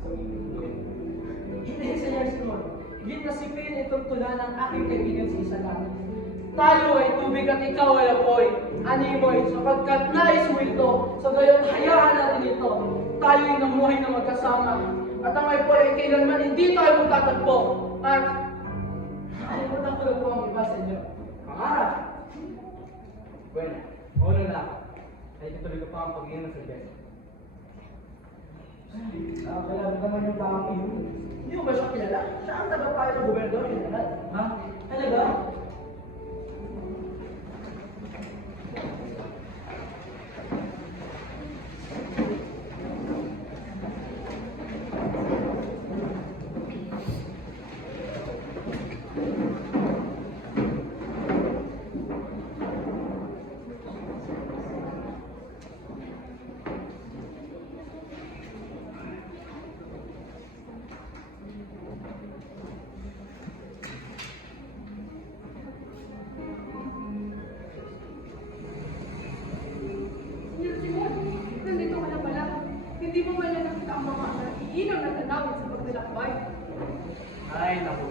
sa mundo. Hindi, Sir Simon. Ginasipin itong tula ng aking kaibigan si Isalan. Tayo ay tubig at ikaw ay apoy, animoy, sapagkat nais mo ito, sa gayon hayaan natin ito. Tayo ay namuhay na magkasama, at ang apoy ay kailanman hindi tayo magtatagpo. At ay matapos po ang iba sa inyo. Pangarap! Bueno, una na ako. Ay tutuloy ko pa ang pag-inom sa Diyos. Kailangan naman yung tamang iyon. Hindi mo ba siya kilala? Siya ang tagapayo ng gobernador yun. Ha? Talaga? Hindi mo man lang nakita ang mga iinaw na tanawin sa paglalakbay. Ay, naku.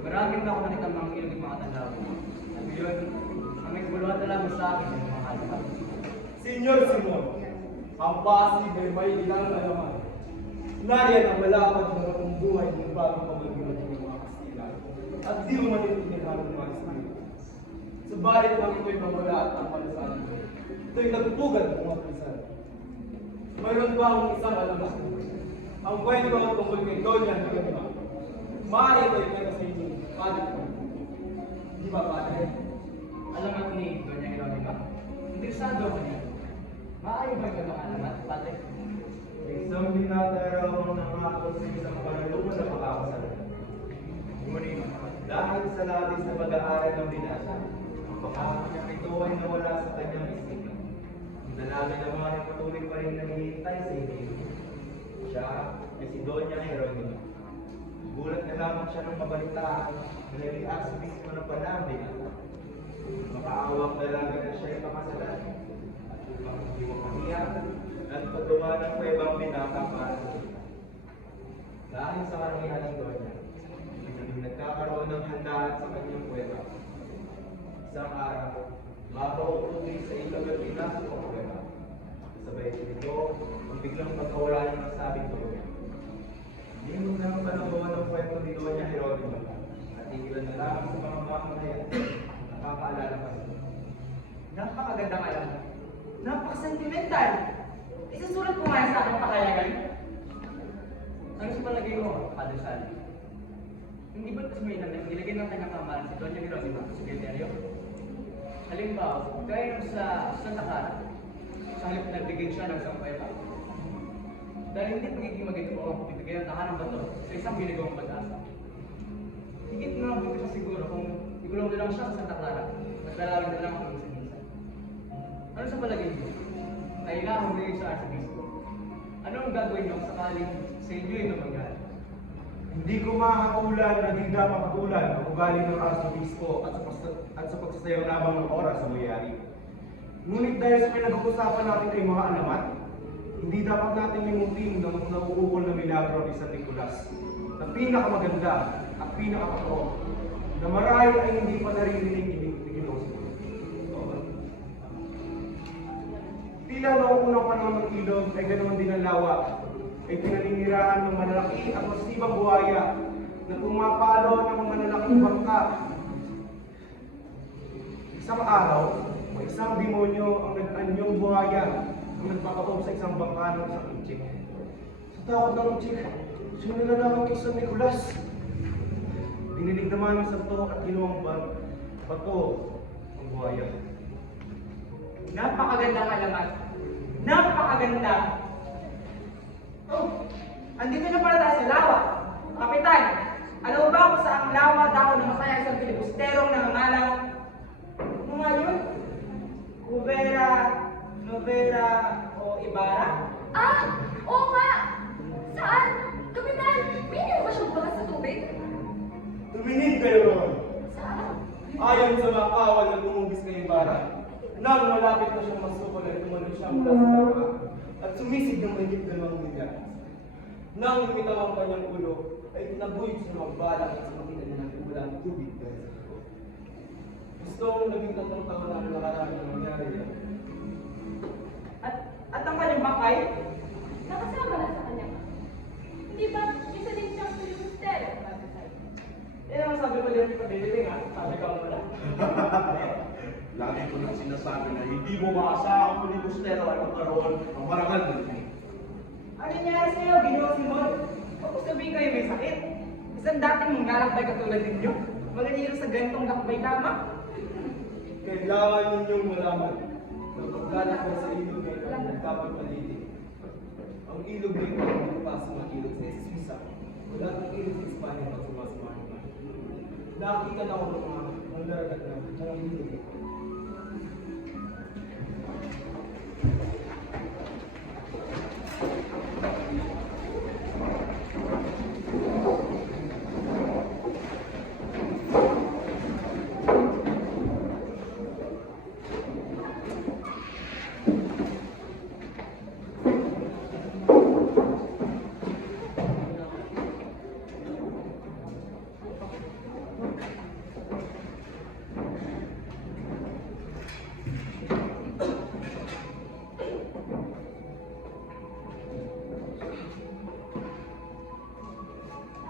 Maraming na ako nakita ang mga ilong mga tanawin. At yun, ang may kabuluhan na lamang sa akin ng mga halaman. Senyor Simon, ang Pasig ay may ilang alaman. Nariyan ang malapad na rakong buhay ng bagong pamagulat ng mga Kastila. At di mo manitinilhan ng mga Espiritu. Subalit lang ito'y mawala at ang palasan. Ito'y nagpugad ng mga pisan. Mayroon pa akong isang alaman. Ang kwento tungkol kay Doña Hieronyma. Maaari ito'y kwento sa inyo, Padre. Di ba, Padre? Alam ako ni Doña Hieronyma. Interesado ako niya. Maaari ba ito mga alamat, Padre? Isang binataraw ng nangako sa isang panalungan na makakasalan. Ngunit, Dahil sa labis na pag-aaral ng binasa, ang pangako niya ito ay nawala sa kanyang isipan. Ang dalangin naman ay patuloy pa rin naghihintay sa inyo. Siya ay si Doña Hieronyma. Gulat na lamang siya ng mabalitaan na nag-i-aksibismo ng panahon binasa. Makaawang dalaga na siya ay pakasalan. At upang hindi mo kaniya, nagpagawa ng ibang binata para sa iyo. Dahil sa karangyaan ng Doña, nagkakaroon ng handaan sa kanyang kuweba. Isang araw, mapauuwi sa ilog at pinasok ang kuweba. Sabay nito, ang biglang pagkawala ng nasabing Doña. Hindi mo na panabuhan ng kwento ni Doña Hieronyma at ilan na lamang sa mga mamamayan nakakaalala pa siya. Napakagandang alam. Napaka-sentimental. Isusulat ko nga yan sa aking pakayagan. ano sa palagay mo, Padre Sally? Hindi ba kasi may nilagay ng kanyang kamaran si Doña Hieronyma sa sekretaryo? Halimbawa, gaya nung sa Santa Clara, sa halip na bigyan siya ng isang kuweba. Dahil hindi pagiging magiging ang bibigay ng tahanang bato sa isang binigawang pag-asa. Higit na mabuti siya siguro kung igulong na lang siya sa Santa Clara at dalawin na lang ang minsan. Ano sa palagay niyo? Ay nahuli sa Arcebispo. Ano ang gagawin niyo sakaling sa inyo ito mangyari? Hindi ko makakaulan na di dapat pag-ulan ang ugali ng Arsobispo at sa pagsasayaw lamang ng oras sa mayari. Ngunit dahil sa pinag-uusapan natin kay mga alamat, hindi dapat natin limutin ng nauukol na milagro ni San Nicolas na pinakamaganda at pinakatotoo na marahil ay hindi pa naririnig ni Ginoo. Tila noong unang panahon ng ilog ay ganoon din ang lawa ay pinaninirahan ng malalaki at masibang buhaya na pumapalo ng mga malalaking bangka. Isang araw, may isang demonyo ang nag-anyong buhaya ang nagpapakaw sa isang bangka ng isang inchik. Sa takot ng inchik, sunod na lamang kay San Nicolas. Dinilig naman ng santo at ginawang bato ang buhaya. Napakagandang alamat. Napakaganda. Oh, andito na pala tayo sa lawa. Kapitan, alam mo ba kung saan ang lawa dako na masaya isang pilibusterong nangangalang? Ano nga yun? Cubera, Novera, o Ibarra? Ah! Oo nga! Saan? Kapitan, may iniwan ba siyang bakas sa tubig? Tumingin kayo ron! Saan? Ayon sa mga kawal na tumubis kay Ibarra, nang malapit na siyang masukol ay tumalon siya mula sa bangka at sumisig ng mahigit 2 milya. Nang lumitaw ang kanyang ulo, ay tinabuy sa mga balang at sa makita niya ng ulang tubig dahil sa ito. Gusto kong naging 3 taon na ang nakaraan na nangyari yan. At ang kanyang bakay? Nakasama na sa kanya. Hindi ba isa din siyang filibustero para sa'yo? Ang sabi ko din sa bibiling ha? Sabi ko wala. Lagi ko nang sinasabi na hindi mo maasahang kulibustero ay magkaroon ng marangal na tingin. Ano nangyari sa'yo, Ginoong Simon? Tapos sabihin kayo may sakit. Isang dating mong galakbay katulad ninyo. Maganiro sa ganitong gakbay lamang. Kailangan ninyong malaman na paglalakbay sa ilog na ito ay dapat maliit. Ang ilog na ito ay magpasok ng ilog sa Suiza. Wala ng ilog sa Espanya pag sumasamahin pa. Nakita na ako ng mga nangaragat na ng ilog ito.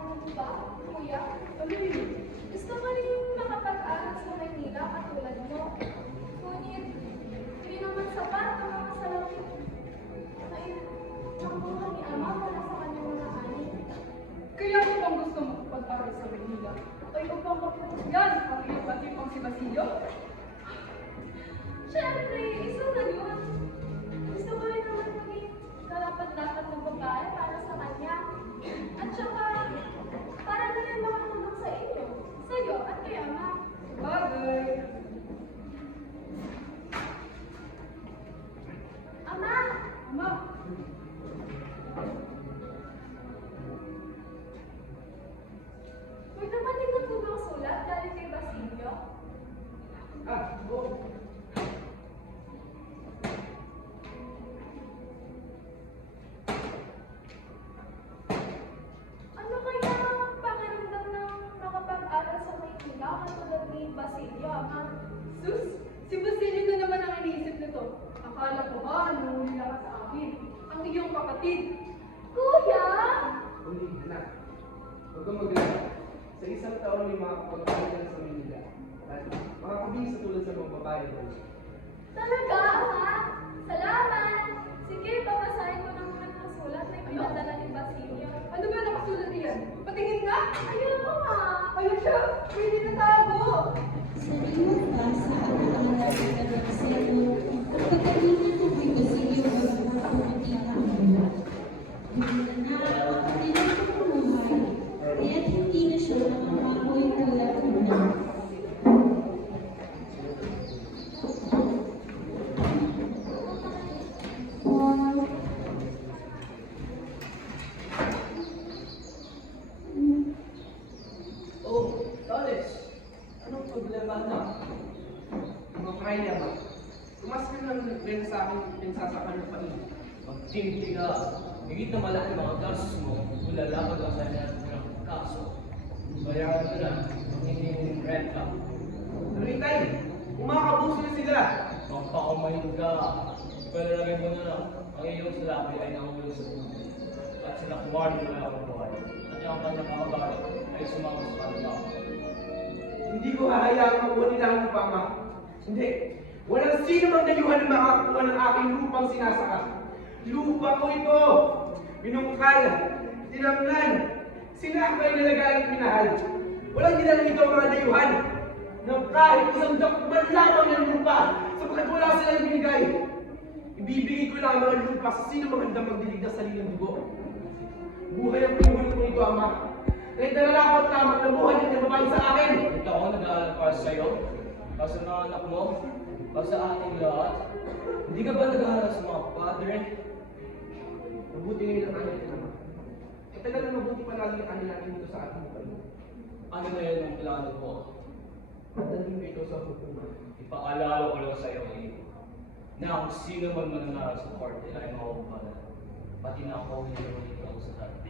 Ano ba, kuya? Gusto mo rin makapag-aral sa Maynila katulad mo. Ngunit, hindi naman sapat ang mga salamin. Ay, nakuha ni Ama para sa kanyang mga ani. Kaya ano bang gusto mo pag-aral sa Manila? Ay upang mapagyan ang iyong atipang si Basilio? Siyempre, isa na yun. Gusto ko rin naman maging karapat-dapat ng babae para sa kanya. At saka, para na rin makatulong sa inyo, sa'yo at kay Ama. Bagay. Ama! Ama, May dumating na po bang sulat galing kay Basilio? Oo. Ano kaya ang pakiramdam ng makapag-aral sa Maynila katulad ni Basilio, Ama? sus, si Basilio na naman ang iniisip nito. Akala ko ba nanguhila ka sa akin? Ang iyong kapatid. Kuya! Uli, anak. Huwag kang maglala. Sa isang taon may makakapagpapalitan sa Manila. At makakabihis sa tulad sa mga babae doon. Talaga, Ama? Salamat! Sige, babasahin ko ng mga sulat na ipinadala ni Basilio. Ano ba nakasulat niyan? Patingin nga! Ayun mo, Ma! Ayun siya! Pwede na tago! Sariwan ka sa pag-aaral ng Marcelo at pagkalingan ng kay Basilio ang mga pumitina ang wala. Hindi na ang kanilang pamumuhay, kaya't hindi na siya makakoy tulad una. Oh, Toles. Anong problema na? Mga kaya ba? Tumas ka lang rin sa akin pinagsasakan ng pain. Magtimpi ka. Higit na malaki mga gastos mo kung lalapag ang sa ng kaso. Bayaran mo na. Magiging rent ka. Ritay! Kumakabuso na sila! Magpakamayin ka. Ipalalagay mo na lang. Ang iyong salapi ay nangulo sa puno. At sila kumardo na ang buhay. At ang kanyang kakabalo ay sumama sa kanila. Hindi ko hahayaan makuha nila ang lupa, Ma. Hindi. Walang sino mang dayuhan na makakuha ng aking lupang sinasaka. Lupa ko ito! Binungkal, tinamnan, sinakay na nagaling minahal. Walang dinalang ito ang mga dayuhan ng kahit isang dakban lamang ng lupa sapagkat wala silang binigay. Ibibigay ko lang ang mga lupa sa sino magandang magdilig ng salilang dugo. Buhay ang pinuhuli ko ito, Ama. Kahit nalalapat lamang na buhay ng babae sa akin. Ito ako nag-aalala para sa'yo. Para sa mga anak mo. Para sa ating lahat. Hindi ka ba nag-aalala sa mga padre? Mabuti ngayon ang anak naman. Matagal na mabuti pa lagi ang anak natin dito sa ating lupa. Ano na yun ang plano ko? Madalhin mo ito sa hukuman. Ipaalala ko lang sa'yo na kung sino man mananalo sa korte ay mahuhumalan. Pati na ako hindi naman ikaw sa lahat.